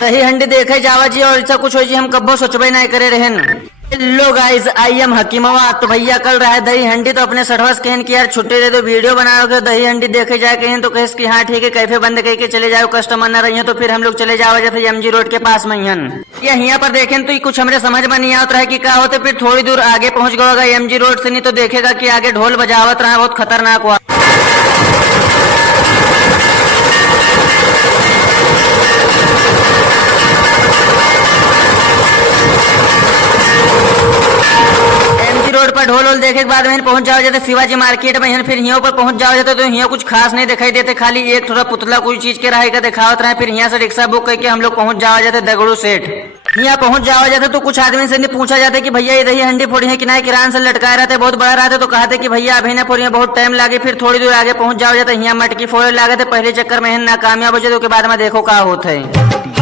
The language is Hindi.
दही हंडी देखे जावा जी और ऐसा कुछ हो जी हम कब्बो सोचबे नहीं करे रहन। हेलो गाइस, आई एम हकीमवा। तो भैया कल रहा है दही हंडी, तो अपने सरहस कहन की यार छुट्टी दे दो, वीडियो बनाओगे दही हंडी देखे जाए कहीं, तो कहें कि हाँ ठीक है, कैफे बंद करके चले जाओ, कस्टमर न रही है, तो फिर हम लोग चले जाओ जैसे एमजी रोड के पास में ये यहाँ पर देखें तो कुछ हमरे समझ में नहीं आता है कि क्या होते। फिर थोड़ी दूर आगे पहुंच गए एमजी रोड से, नहीं तो देखेगा कि आगे ढोल बजावत रहा, बहुत खतरनाक हुआ। रोड पर ढोल वोल देखे के बाद में पहुंच जाओ जाते शिवाजी मार्केट में, फिर यहाँ पर पहुंच जाओ जाते तो यहाँ कुछ खास नहीं दिखाई देते, खाली एक थोड़ा पुतला कोई चीज के रहेगा दिखावत रहे। फिर यहाँ से रिक्शा बुक करके हम लोग पहुंच जाओ जाते दगड़ू सेठ। यहाँ पहुंच जाओ जाते तो कुछ आदमी से नहीं पूछा जाता कि भैया ये दही हंडी फोड़ी है कि नहीं, किरान से लटकाए रहते, बहुत बड़ा रहते, तो कहते कि भैया अभी ना फोड़ी, बहुत टाइम लगे। फिर थोड़ी दूर आगे पहुंच जाओ जाते यहाँ मटकी फोड़े लगे थे, पहले चक्कर में नाकामयाब हो जाते, उसके बाद में देखो क्या होता है।